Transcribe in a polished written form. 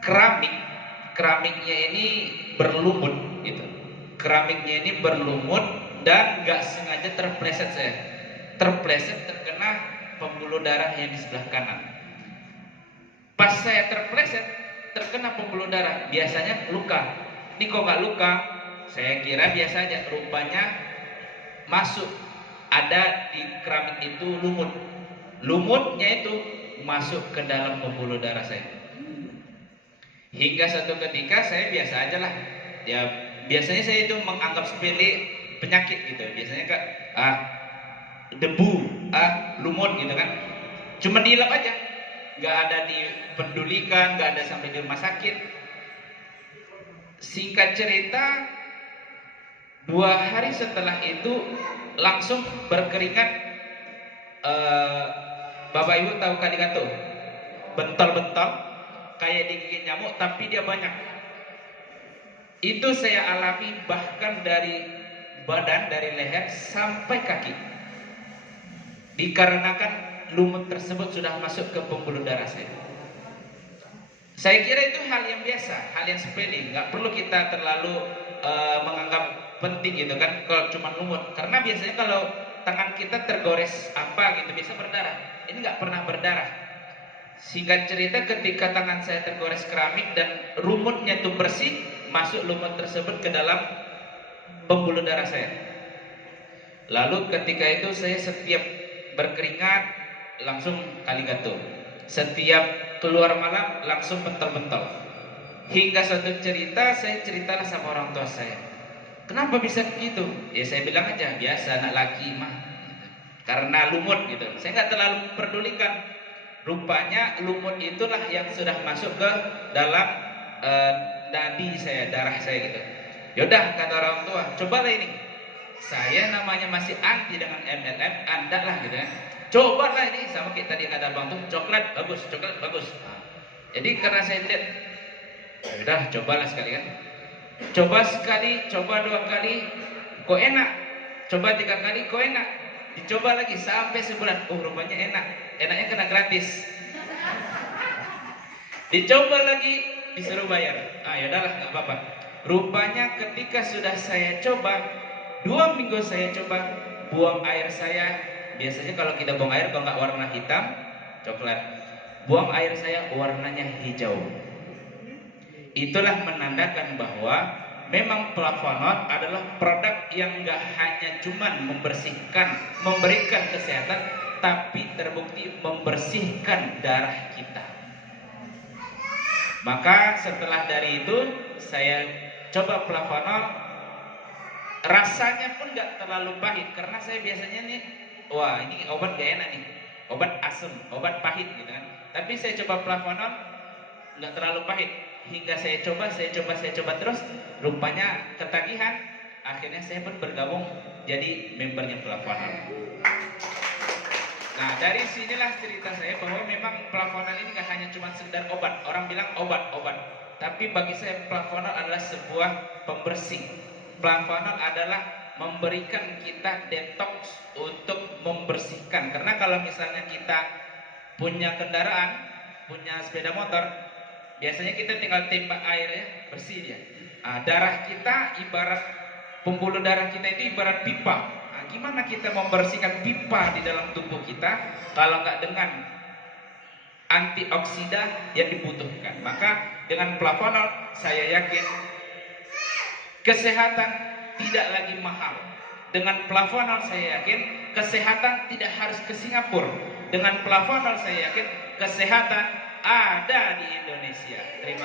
keramik, keramiknya ini berlumut gitu. Keramiknya ini berlumut dan nggak sengaja terpleset saya. Terpleset terkena pembuluh darah yang di sebelah kanan. Pas saya terpleset terkena pembuluh darah, biasanya luka. Ini kok nggak luka? Saya kira biasa aja. Rupanya masuk, ada di keramik itu lumut. Lumutnya itu masuk ke dalam pembuluh darah saya. Hingga satu ketika saya biasa aja lah. Ya biasanya saya itu menganggap sepele penyakit gitu. Biasanya kak debu, lumut gitu kan. Cuma diilap aja, nggak ada dipedulikan, nggak ada sampai di rumah sakit. Singkat cerita, 2 hari setelah itu langsung berkeringat. Bapak Ibu tahu kaligato? Bentol-bentol kayak digigit nyamuk tapi dia banyak. Itu saya alami bahkan dari badan, dari leher sampai kaki. Dikarenakan lumut tersebut sudah masuk ke pembuluh darah saya. Saya kira itu hal yang biasa, hal yang sepele, nggak perlu kita terlalu menganggap penting gitu kan kalau cuma lumut. Karena biasanya kalau tangan kita tergores apa gitu bisa berdarah. Ini nggak pernah berdarah. Singkat cerita, ketika tangan saya tergores keramik dan lumutnya itu bersih, masuk lumut tersebut ke dalam pembuluh darah saya. Lalu ketika itu saya setiap berkeringat langsung kaligato. Setiap keluar malam langsung bentol-bentol. Hingga suatu cerita saya ceritalah sama orang tua saya. Kenapa bisa begitu? Ya saya bilang aja biasa anak laki mah. Karena lumut gitu. Saya nggak terlalu pedulikan. Rupanya lumut itulah yang sudah masuk ke dalam nadi saya, darah saya gitu. Yaudah kata orang tua, cobalah ini. Saya namanya masih anti dengan MLM, Anda lah gitu kan. Cobalah ini sama kita tadi kata bang tuh, coklat bagus, coklat bagus. Jadi karena saya lihat, yaudah cobalah sekali kan. Coba sekali, coba 2 kali, kok enak. Coba 3 kali, kok enak. Dicoba lagi sampai sebulan, oh rupanya enak. Enaknya kena gratis. Dicoba lagi, disuruh bayar. Yaudahlah nggak apa-apa. Rupanya ketika sudah saya coba 2 minggu saya coba buang air saya. Biasanya kalau kita buang air kalau nggak warna hitam, coklat. Buang air saya warnanya hijau. Itulah menandakan bahwa memang Plafonol adalah produk yang nggak hanya cuman membersihkan, memberikan kesehatan, tapi terbukti membersihkan darah kita. Maka setelah dari itu saya coba Plafonol, rasanya pun nggak terlalu pahit karena saya biasanya nih, wah ini obat gak enak nih, obat asam, obat pahit gitu kan. Tapi saya coba Plafonol nggak terlalu pahit. Hingga saya coba terus, rupanya ketagihan. Akhirnya saya pun bergabung jadi membernya Plafonol. Nah dari sinilah cerita saya bahwa memang Plafonol ini gak hanya cuma sekedar obat. Orang bilang obat, tapi bagi saya Plafonol adalah sebuah pembersih. Plafonol adalah memberikan kita detox untuk membersihkan. Karena kalau misalnya kita punya kendaraan, punya sepeda motor, biasanya kita tinggal tembak air ya, bersih dia. Darah kita ibarat, pembuluh darah kita itu ibarat pipa. Gimana kita membersihkan pipa di dalam tubuh kita kalau nggak dengan antioksida yang dibutuhkan? Maka dengan Plafonol saya yakin kesehatan tidak lagi mahal. Dengan Plafonol saya yakin kesehatan tidak harus ke Singapura. Dengan Plafonol saya yakin kesehatan ada di Indonesia. Terima kasih.